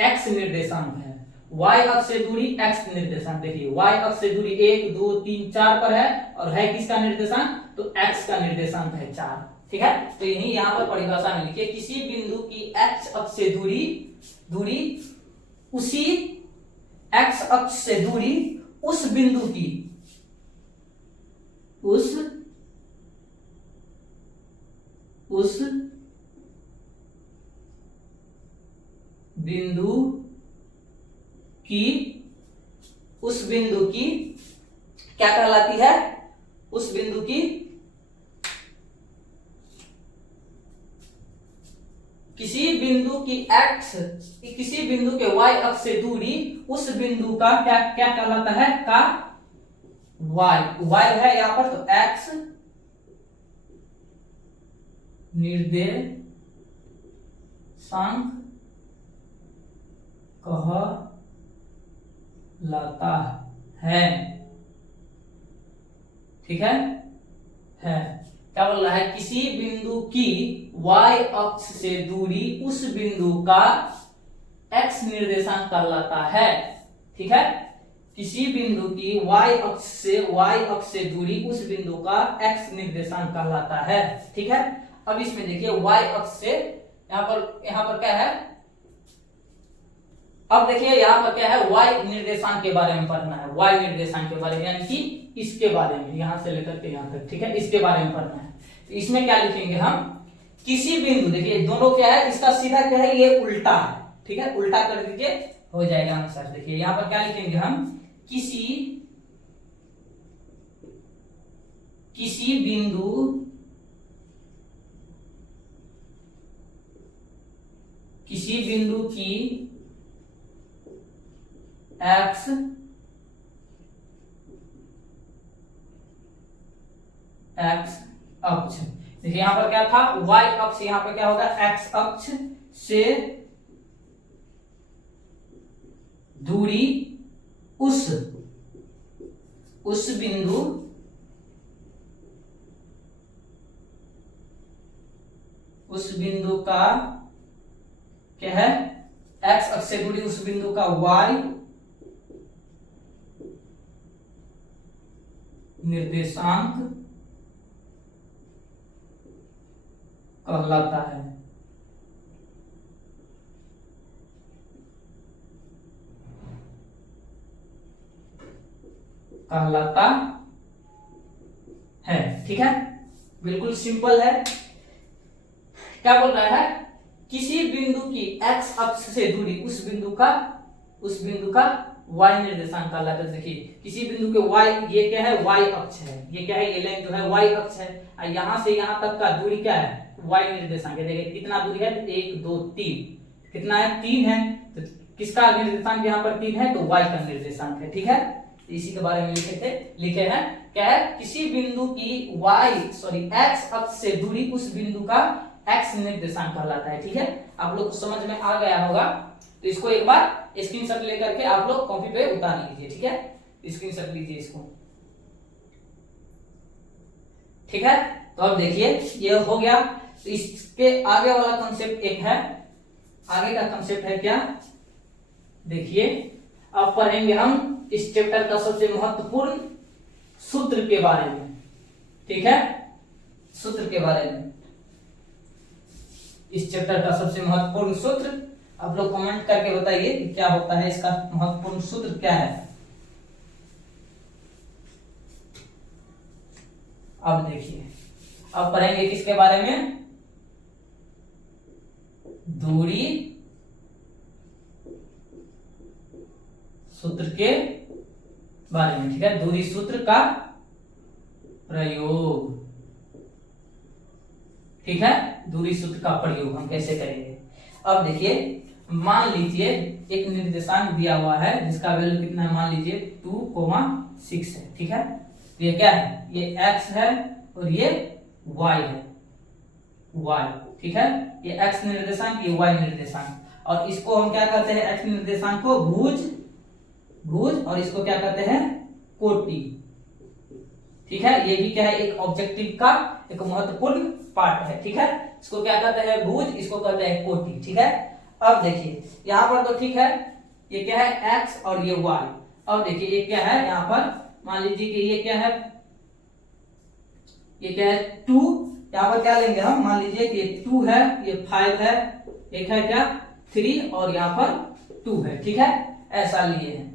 x निर्देशांक है। y अक्ष से दूरी x निर्देशांक, देखिए y अक्ष से दूरी 1 2 3 4 पर है, और है किसका निर्देशांक, तो x का निर्देशांक है 4। ठीक है, तो यही यहाँ पर परिभाषा में लिखिए, किसी बिंदु की x अक्ष से दूरी उसी x अक्ष से दूरी उस बिंदु की क्या कहलाती है, उस बिंदु की किसी बिंदु के y अक्ष से दूरी उस बिंदु का क्या कहलाता है, का y है यहां पर, तो x निर्देशांक कहलाता है। ठीक है, क्या बोल रहा है, किसी बिंदु की y अक्ष से दूरी उस बिंदु का x निर्देशांक कहलाता है। ठीक है, किसी बिंदु की y अक्ष से दूरी उस बिंदु का x निर्देशांक कहलाता है। ठीक है, अब इसमें देखिए y अक्ष से यहाँ पर क्या है, अब देखिए यहाँ पर क्या है, y निर्देशांक के बारे में पढ़ना है, y निर्देशांक के बारे में, यानी कि इसके बारे में, यहां से लेकर के यहां तक। ठीक है, इसके बारे में पढ़ना है। तो इसमें क्या लिखेंगे हम, किसी बिंदु, देखिए दोनों क्या है, इसका सीधा क्या है, ये उल्टा है। ठीक है, उल्टा कर दीजिए, हो जाएगा आंसर। देखिए यहां पर क्या लिखेंगे हम, किसी बिंदु की x अक्ष, देखिए यहां पर क्या था, y अक्ष, यहां पर क्या होगा, x अक्ष से दूरी उस बिंदु का क्या है, x अक्ष से दूरी उस बिंदु का y निर्देशांक कहलाता है। ठीक है, बिल्कुल सिंपल है। क्या बोल रहा है, किसी बिंदु की x अक्ष से दूरी उस बिंदु का y निर्देशांक कहलाता है। देखिए किसी बिंदु के y, ये क्या है, y अक्ष है, ये क्या है, ये लाइन जो है y अक्ष है, और यहां से यहां तक का दूरी क्या है, y निर्देशांक है। देखिए कितना दूरी है, 1 2 3, कितना है, 3 है, तो किसका निर्देशांक यहाँ पर 3 है, तो y का निर्देशांक है। ठीक है, इसी के बारे में लिखे हैं। क्या है, किसी बिंदु की एक्स अक्ष से दूरी उस बिंदु का एक्स निर्देशांक कहलाता है। ठीक है, आप लोग को समझ में आ गया होगा। तो इसको एक बार स्क्रीनशॉट लेकर के आप लोग कॉपी पे उतार लीजिए। ठीक है, स्क्रीनशॉट लीजिए इसको। ठीक है, तो अब देखिए ये हो गया। तो इसके आगे वाला कंसेप्ट एक है, आगे का कंसेप्ट है क्या, देखिए अब पढ़ेंगे हम इस चैप्टर का सबसे महत्वपूर्ण सूत्र के बारे में। ठीक है, सूत्र के बारे में, इस चैप्टर का सबसे महत्वपूर्ण सूत्र आप लोग कमेंट करके बताइए कि क्या होता है, इसका महत्वपूर्ण सूत्र क्या है। अब देखिए, अब पढ़ेंगे किसके बारे में, दूरी सूत्र के बारे में। ठीक है, दूरी सूत्र का प्रयोग। ठीक है, दूरी सूत्र का प्रयोग हम कैसे करेंगे। अब देखिए, मान लीजिए एक निर्देशांक दिया हुआ है जिसका वैल्यू कितना है, मान लीजिए 2,6 है। ठीक है, तो ये क्या है, ये x है और ये y है, y। ठीक है, ये x निर्देशांक, ये y निर्देशांक, और इसको हम क्या कहते हैं, x निर्देशांक को भुज और इसको क्या कहते हैं, कोटि। ठीक है, ये भी क्या है, एक ऑब्जेक्टिव का एक महत्वपूर्ण पार्ट है। ठीक है, इसको क्या कहते हैं, भुज, इसको कहते हैं कोटि। ठीक है, अब देखिए यहां पर तो ठीक है, ये क्या है, x और ये y। अब देखिए ये क्या है, यहां पर मान लीजिए कि ये क्या है, ये क्या है 2। यहाँ पर क्या लेंगे हम, मान लीजिए कि ये 2 है, ये 5 है, एक है क्या 3 और यहाँ पर 2 है। ठीक है, ऐसा लिए हैं।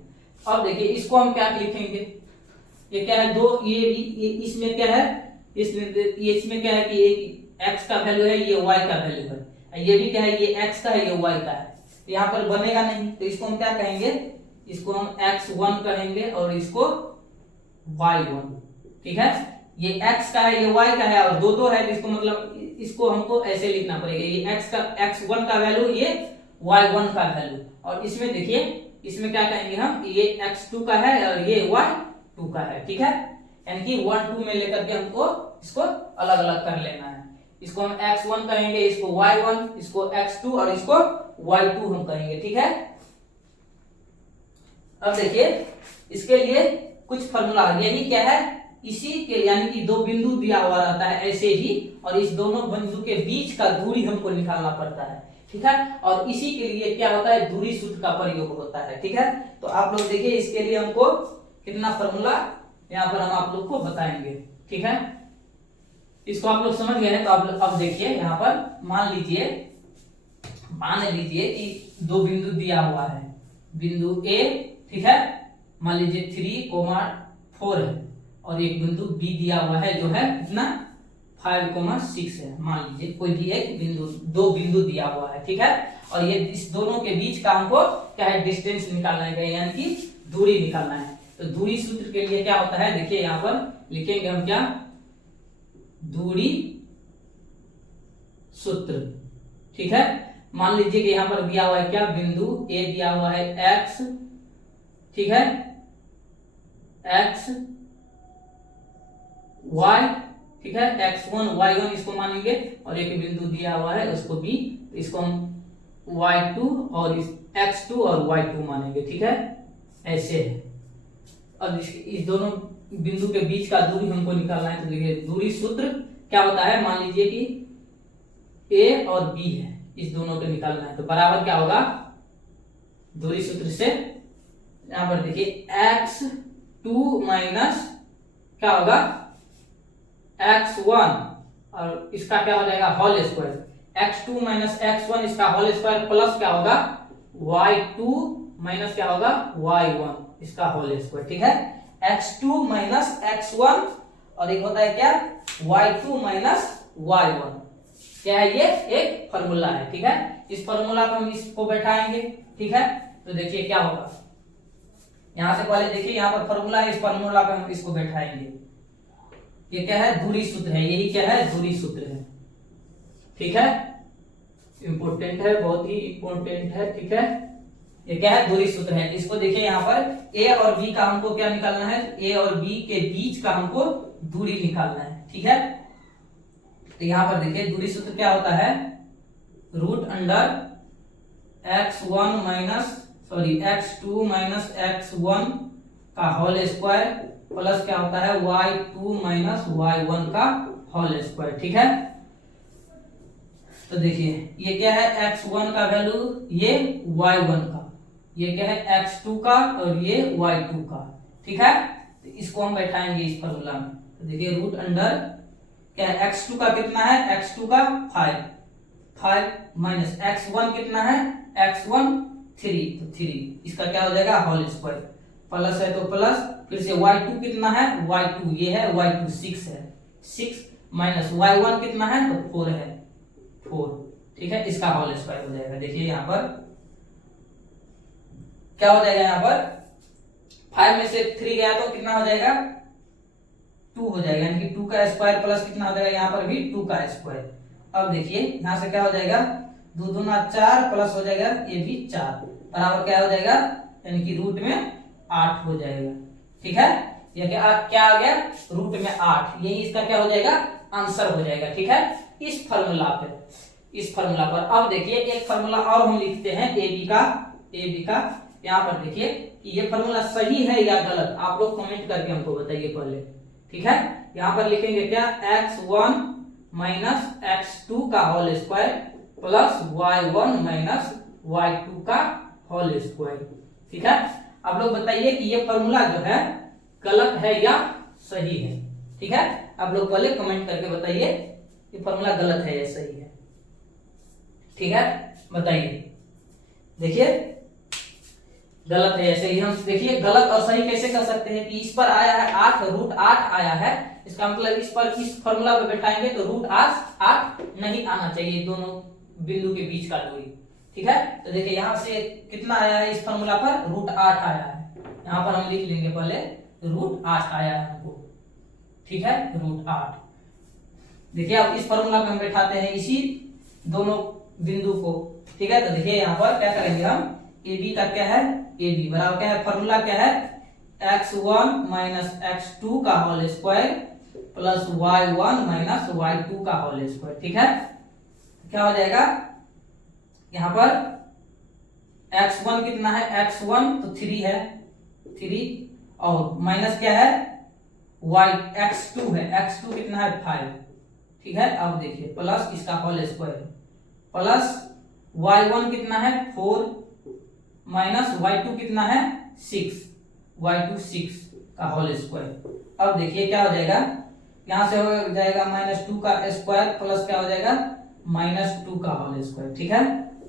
अब देखिए इसको हम क्या लिखेंगे, ये क्या है 2, ये इसमें क्या है, इसमें क्या है कि ये x का वैल्यू है, ये y का वैल्यू है, ये भी क्या है, ये x का है, ये y का है। तो यहाँ पर बनेगा नहीं, तो इसको हम क्या कहेंगे, इसको हम x1 कहेंगे और इसको y1। ठीक है, ये x का है, ये y का है, और दो है, इसको मतलब इसको हमको ऐसे लिखना पड़ेगा, ये x1 का वैल्यू, ये y1 का वैल्यू। और इसमें देखिए, इसमें क्या कहेंगे हम, ये x2 का है और ये y2 का है। ठीक है, यानी कि 1 2 में लेकर के हमको इसको अलग अलग कर लेना है। इसको हम x1 कहेंगे, इसको y1, इसको x2 और इसको y2 हम कहेंगे। ठीक है, अब देखिए इसके लिए कुछ फॉर्मूला, यही क्या है, इसी के यानी कि दो बिंदु दिया हुआ रहता है ऐसे ही, और इस दोनों बिंदु के बीच का दूरी हमको निकालना पड़ता है। ठीक है, और इसी के लिए क्या होता है, दूरी सूत्र का प्रयोग होता है। ठीक है, तो आप लोग देखिए इसके लिए हमको कितना फॉर्मूला यहाँ पर हम आप लोग को बताएंगे। ठीक है, इसको आप लोग समझ गए हैं। तो आप लोग अब देखिए यहाँ पर मान लीजिए कि दो बिंदु दिया हुआ है, बिंदु A। ठीक है, मान लीजिए 3,4 है, और एक बिंदु B दिया हुआ है जो है कितना 5,6 है। मान लीजिए कोई भी एक बिंदु, दो बिंदु दिया हुआ है। ठीक है, और ये इस दोनों के बीच का हमको क्या है, डिस्टेंस निकालना है, यानी कि दूरी निकालना है। तो दूरी सूत्र के लिए क्या होता है, देखिए यहाँ पर लिखेंगे हम क्या, दूरी सूत्र। ठीक है, मान लीजिए कि यहाँ पर दिया हुआ है क्या, बिंदु A दिया हुआ है x। ठीक है, x y। ठीक है, x1 y1 इसको मानेंगे, और एक बिंदु दिया हुआ है उसको B, तो इसको हम y2 और x2 और y2 मानेंगे। ठीक है, ऐसे है। अब इस दोनों बिंदु के बीच का दूरी हमको निकालना है। तो देखिए दूरी सूत्र क्या होता है, मान लीजिए कि A और B है, इस दोनों को निकालना है, तो बराबर क्या होगा, दूरी सूत्र से यहां पर देखिए x2 माइनस क्या होगा, x1, और इसका क्या हो जाएगा, whole square. x2 minus x1 इसका होल स्क्वायर, प्लस क्या होगा, y2 माइनस क्या होगा, y1 इसका होल स्क्वायर। ठीक है, x2 माइनस x1, और एक होता है क्या, y2 माइनस y1। क्या है, ये एक फॉर्मूला है। ठीक है, इस फॉर्मूला को हम इसको बैठाएंगे। ठीक है, तो देखिए क्या होगा, यहां से पहले देखिए यहाँ पर फॉर्मूला है, इस फॉर्मूला पे हम इसको बैठाएंगे। ये क्या है, दूरी सूत्र है, यही क्या है, दूरी सूत्र है। ठीक है, इंपोर्टेंट है, बहुत ही इंपोर्टेंट है। ठीक है, ये क्या है, दूरी सूत्र है। इसको देखिए यहाँ पर ए और बी का हमको क्या निकालना है, ए और बी के बीच का हमको दूरी निकालना है, ठीक है। तो यहाँ पर देखिए दूरी सूत्र क्या होता है, root under x1 minus x2 minus x1 का होल स्क्वायर प्लस क्या होता है y2 माइनस y1 का होल स्क्वायर, ठीक है। तो देखिए ये क्या है, x1 का वैल्यू, ये y1 का, ये क्या है x2 का और ये y2 का, ठीक है। तो इसको हम बैठाएंगे इस फॉर्मूला में। तो देखिए रूट अंडर क्या है, x2 का कितना है, x2 का 5 माइनस x1 कितना है, x1 3, तो 3 इसका क्या हो जाएगा होल स्क्वायर, प्लस है तो प्लस, फिर से y2 कितना है, y2 ये है, y2 6 है, 6 माइनस y1 कितना है, तो 4 है, 4, ठीक है। इसका होल स्क्वायर हो जाएगा। देखिए यहाँ पर क्या हो जाएगा, यहाँ पर 5 में से 3 गया तो कितना हो जाएगा, 2 हो जाएगा, यानी कि 2 का स्क्वायर प्लस कितना हो जाएगा, यहाँ पर भी 2 का स्क्वायर। अब देखिए यहाँ से क्या हो जाएगा, 2 दूना 4 प्लस हो जाएगा ये भी 4 बराबर क्या हो जाएगा, यानी कि रूट में 8 हो जाएगा, ठीक है। ये क्या आ गया, रूट में 8, यही इसका क्या हो जाएगा, आंसर हो जाएगा, ठीक है। इस फार्मूला पर अब देखिए एक फार्मूला और हम लिखते हैं ए बी का। यहाँ पर देखिए कि ये फार्मूला सही है या गलत, आप लोग कमेंट करके हमको बताइए पहले, ठीक है। यहाँ पर लिखेंगे क्या, x1 माइनस x2 का whole square plus y1 minus y2 का होल स्क्वायर, ठीक है। आप लोग बताइए कि ये फार्मूला जो है गलत है या सही है, ठीक है। आप लोग पहले कमेंट करके बताइए ये फार्मूला गलत है या सही है, ठीक है, बताइए। देखिए गलत है या सही, हम देखिए गलत और सही कैसे कर सकते हैं कि इस पर आया है 8, रूट 8 आया है, इसका मतलब इस पर इस फार्मूला पे बैठाएंगे तो रूट 8 नहीं आना चाहिए, दोनों बिंदु के बीच का दूरी, ठीक है। तो देखिए यहाँ से कितना आया है, इस फार्मूला पर रूट 8 आया है, यहाँ पर हम लिख लेंगे पहले रूट 8 आया है हमको, ठीक है, रूट 8। देखिए अब इस फार्मूला पे हम बैठाते हैं इसी दोनों बिंदु को, ठीक है। तो देखिए यहाँ पर क्या करेंगे हम, ए बी का क्या है, ए बी बराबर क्या है, फार्मूला क्या है, x1 माइनस x2 का whole square plus y1 minus y2 का होल स्क्वायर, ठीक है। क्या हो जाएगा, यहाँ पर x1 कितना है, x1 तो 3 है, 3 और माइनस क्या है x2 है, x2 कितना है 5, ठीक है। अब देखिए प्लस इसका होल स्क्वायर प्लस y1 कितना है 4 माइनस y2 कितना है 6, y2 6 का होल स्क्वायर। अब देखिए क्या हो जाएगा, यहां से हो जाएगा -2 का स्क्वायर प्लस क्या हो जाएगा -2 का होल स्क्वायर, ठीक है।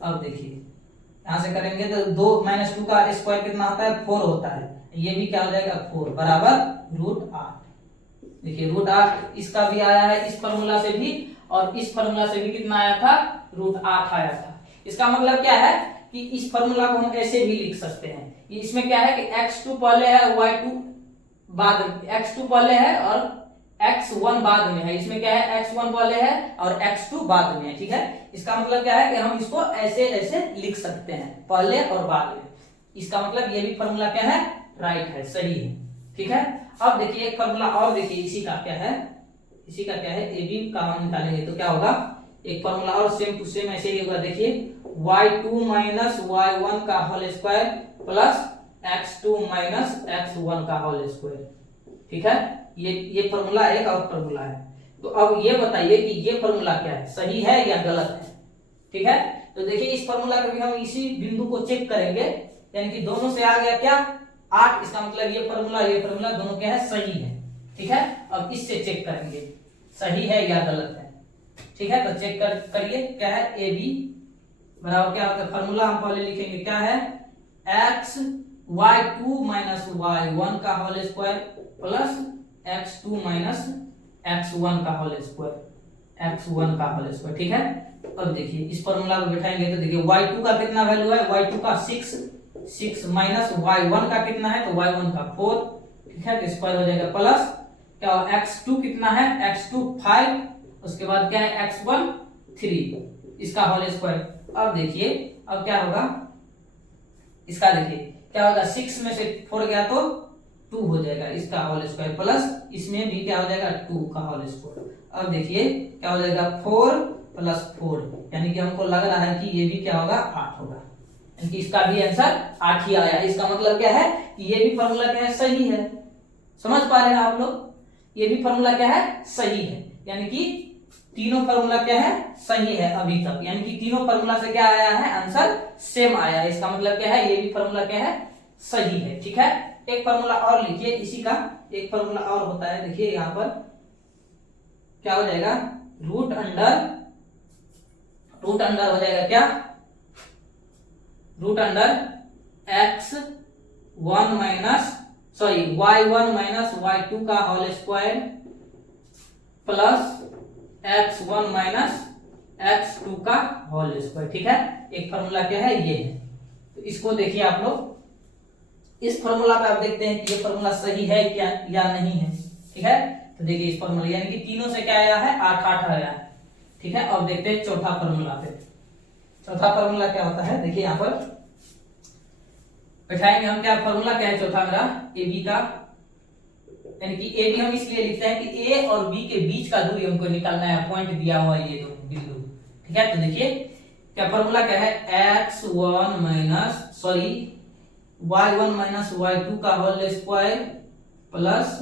अब देखिए यहां से करेंगे तो 2 -2 का स्क्वायर कितना होता है 4 होता है, ये भी क्या हो जाएगा 4 बराबर रूट 8। देखिए रूट 8 इसका भी आया है इस फार्मूला से भी, और इस फार्मूला से भी कितना आया था, रूट 8 आया था। इसका मतलब क्या है कि इस फार्मूला को हम ऐसे भी लिख सकते हैं, इसमें क्या है कि x2 पहले है y2 बाद में, x2 पहले है और x1 बाद में है, इसमें क्या है x1 पहले है और x2 बाद में है, ठीक है। इसका मतलब क्या है कि हम इसको ऐसे ऐसे लिख सकते हैं, पहले और बाद में। इसका मतलब ये भी फार्मूला क्या है, राइट है, सही है, ठीक है। अब देखिए एक फार्मूला और देखिए, इसी का क्या है, ए बी का हम निकालेंगे तो क्या होगा, एक फार्मूला और सेम टू सेम ऐसे ही होगा। देखिए y2 माइनस y1 का whole square plus x2 minus x1 का होल स्क्वायर, ठीक है। ये फार्मूला एक और फार्मूला है। तो अब ये बताइए कि ये फार्मूला क्या है, सही है या गलत है, ठीक है। तो देखिए इस फार्मूला का भी हम इसी बिंदु को चेक करेंगे, यानी कि दोनों से आ गया क्या 8, इसका मतलब ये फार्मूला दोनों क्या है, सही है, ठीक है। अब इससे चेक करेंगे सही है या गलत है, ठीक है। तो चेक करिए क्या है, ए बी बराबर क्या होता है, फार्मूला हम पहले लिखेंगे क्या है, y2 माइनस y1 का whole square plus x2 minus x1 का होल स्क्वायर, ठीक है। अब देखिए इस फार्मूला को बैठाएंगे तो देखिए y2 का कितना वैल्यू है, y2 का 6 माइनस y1 का कितना है, तो y1 का 4, ठीक है। तो स्क्वायर हो जाएगा प्लस क्या, x2 कितना है, x2 5, उसके बाद क्या है x1 3, इसका होल स्क्वायर। अब देखिए अब क्या होगा, इसका देखिए क्या होगा, 6 में से 4 गया तो 2 हो जाएगा इसका होल स्क्वायर, प्लस इसमें भी क्या हो जाएगा 2 का होल स्क्वायर। अब देखिए क्या हो जाएगा 4 प्लस 4, यानी कि हमको लग रहा है कि ये भी क्या होगा 8 होगा, यानी कि इसका भी आंसर 8 ही आया। इसका मतलब क्या है कि ये भी फॉर्मूला क्या है, सही है। समझ पा रहे हैं आप लोग, ये भी फॉर्मूला क्या है, सही है, यानी कि तीनों फॉर्मूला क्या है, सही है अभी तक, यानी कि तीनों फॉर्मूला से क्या आया है, आंसर सेम आया है। इसका मतलब क्या है, ये भी फॉर्मूला क्या है, सही है। ठीक है, एक फॉर्मूला और लिखिए इसी का, एक फॉर्मूला और होता है, देखिए यहां पर क्या हो जाएगा, रूट अंडर हो जाएगा क्या, root under y1 minus y2 का whole square plus x1 minus x2 का होल स्क्वायर। ठीक है, एक फॉर्मूला क्या है, ये है। तो इसको देखिए आप लोग, इस फॉर्मूला पे आप देखते हैं कि ये फॉर्मूला सही है क्या या नहीं है। ठीक है, तो देखिए इस फॉर्मूला यानी कि तीनों से क्या आया है, 8 आया है। ठीक है, अब देखते हैं चौथा फॉर्मूला पे। चौथा फॉर्मूला क्या होता है, देखिए यहाँ पर बैठाएंगे हम, क्या फॉर्मूला क्या है चौथा मेरा, ए बी का, यानी कि ए बी हम इसलिए लिखते हैं कि ए और बी के बीच का दूरी हमको निकालना है, पॉइंट दिया हुआ है ये दो बिंदु। ठीक है, तो देखिए क्या फॉर्मूला क्या है, x1 minus y1 minus y2 का whole square plus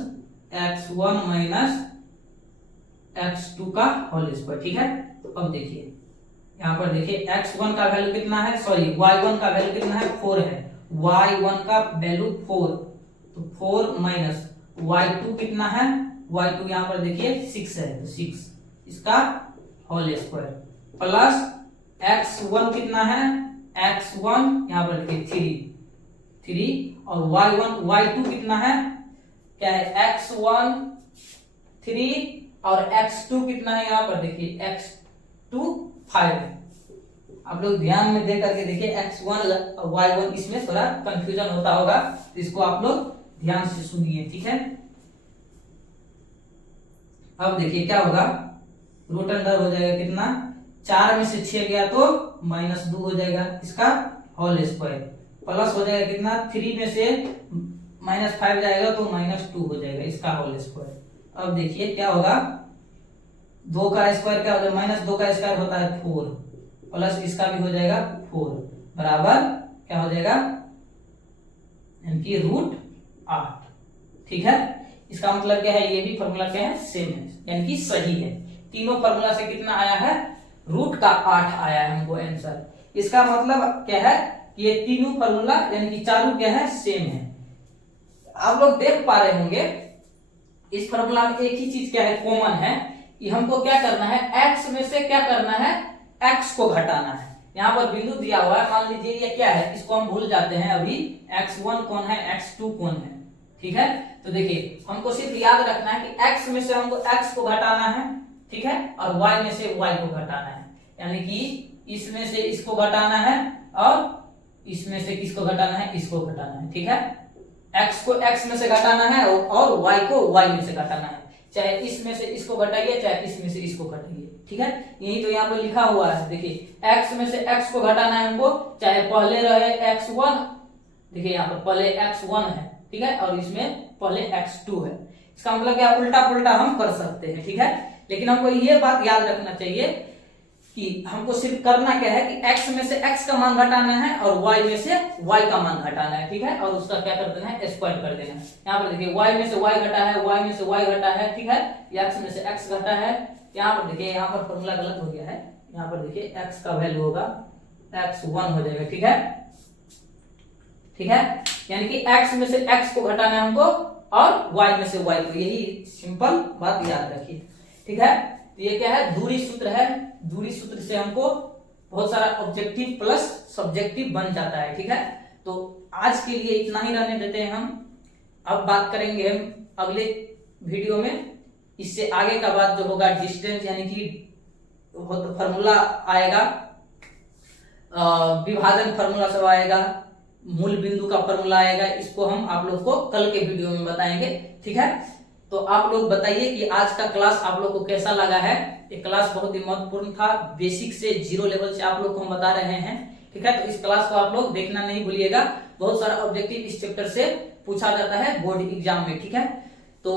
x1 minus x2 का होल स्क्वायर। ठीक है, तो अब देखिए यहाँ पर देखिए x1 का वैल्यू कितना है, y1 का वैल्यू कितना है, 4 है, y1 का वैल्यू 4, तो 4 माइनस y2 कितना है, y2 यहाँ पर देखिए 6 है, तो 6 इसका होल स्क्वायर प्लस x1 कितना है, x1 यहाँ पर देखिए 3 और y2 कितना है, क्या है x1 3 और x2 कितना है, यहाँ पर देखिए x2 5 है। आप लोग ध्यान में दे करके देखिए, x1 और y1 इसमें थोड़ा कंफ्यूजन होता होगा, तो इसको आप लोग ध्यान से सुनिए। ठीक है, अब देखिए क्या होगा, रूट अंडर हो जाएगा कितना, 4 में से 6 गया तो -2 हो जाएगा इसका होल स्क्वायर, प्लस हो जाएगा कितना, 3 में से -5 जाएगा तो -2 हो जाएगा इसका होल स्क्वायर। अब देखिए क्या होगा, 2 का स्क्वायर क्या होगा, -2 का स्क्वायर होता है 4, प्लस इसका भी हो जाएगा 4 बराबर क्या हो जाएगा, यानी कि √8। ठीक है, इसका मतलब क्या है, ये भी फॉर्मूला क्या है, सेम है, यानी कि सही है। तीनों फॉर्मूला से कितना आया है, √8 आया है हमको आंसर। इसका मतलब क्या है कि ये तीनों फॉर्मूला यानी कि चारों क्या है, सेम है। आप लोग देख पा रहे होंगे इस फॉर्मूला में एक ही चीज क्या है, कॉमन है, कि हमको क्या करना है, x में से क्या करना है, x को घटाना है। यहाँ पर बिंदु दिया हुआ है, मान लीजिए ये क्या है, इसको हम भूल जाते हैं अभी, x1 कौन है, x2 कौन है। ठीक है, तो देखिए हमको सिर्फ याद रखना है कि x में से हमको x को घटाना है, ठीक है, और y में से y को घटाना है, यानी कि इसमें से इसको घटाना है और इसमें से किसको घटाना है, इसको घटाना है। ठीक है, x को x में से घटाना है और y को y में से घटाना है, चाहे इसमें से इसको घटाइए चाहे इसमें से इसको घटाइए। ठीक है, यही तो यहाँ पे लिखा हुआ है, देखिए x में से x को घटाना है हमको, चाहे पहले रहे x1, देखिए यहाँ पर पहले x1 है, ठीक है, और इसमें पहले x2 है। इसका मतलब क्या, उल्टा पुल्टा हम कर सकते हैं। ठीक है, लेकिन हमको ये बात याद रखना चाहिए कि हमको सिर्फ करना क्या है कि x में से x का मान घटाना है और y में से y का मान घटाना है। ठीक है, और उसका क्या कर देना है, स्क्वायर कर देना है। यहाँ पर देखिए y में से y घटा है, y में से y घटा है, ठीक है, x में से x घटा है। यहाँ पर देखिए, यहाँ पर फॉर्मूला गलत हो गया है, यहाँ पर देखिए x का वैल्यू होगा x1 हो जाएगा। ठीक है, ठीक है, यानी कि x में से x को घटाना है हमको और y में से y को, यही सिंपल बात याद रखिए। ठीक है, तो ये क्या है, दूरी सूत्र है, दूरी सूत्र से हमको बहुत सारा ऑब्जेक्टिव प्लस सब्जेक्टिव बन जाता है। ठीक है, तो आज के लिए इतना ही रहने देते हैं हम, अब बात करेंगे हम अगले वीडियो में, इससे आगे का बात जो होगा डिस्टेंस, यानी कि फॉर्मूला आएगा, विभाजन फॉर्मूला सब आएगा, मूल बिंदु का फॉर्मूला आएगा, इसको हम आप लोग को कल के वीडियो में बताएंगे। ठीक है, तो आप लोग बताइए कि आज का क्लास आप लोग को कैसा लगा है। ये क्लास बहुत ही महत्वपूर्ण था, बेसिक से 0 लेवल से आप लोग को हम बता रहे हैं। ठीक है। तो इस क्लास को आप लोग देखना नहीं भूलिएगा, बहुत सारा ऑब्जेक्टिव इस चैप्टर से पूछा जाता है बोर्ड एग्जाम में, ठीक है। तो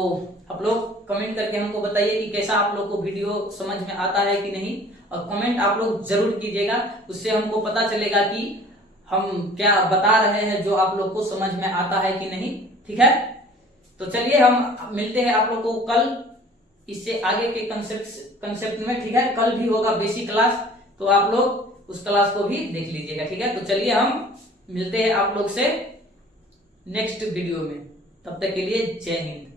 आप लोग कमेंट करके हमको बताइए कि कैसा आप लोग को वीडियो समझ में आता है कि नहीं, और कमेंट आप लोग जरूर कीजिएगा, उससे हमको पता चलेगा कि हम क्या बता रहे हैं जो आप लोग को समझ में आता है कि नहीं, ठीक है। तो चलिए हम मिलते हैं आप लोग को कल इससे आगे के कंसेप्ट में, ठीक है। कल भी होगा बेसिक क्लास, तो आप लोग उस क्लास को भी देख लीजिएगा, ठीक है। तो चलिए हम मिलते हैं आप लोग से नेक्स्ट वीडियो में, तब तक के लिए जय हिंद।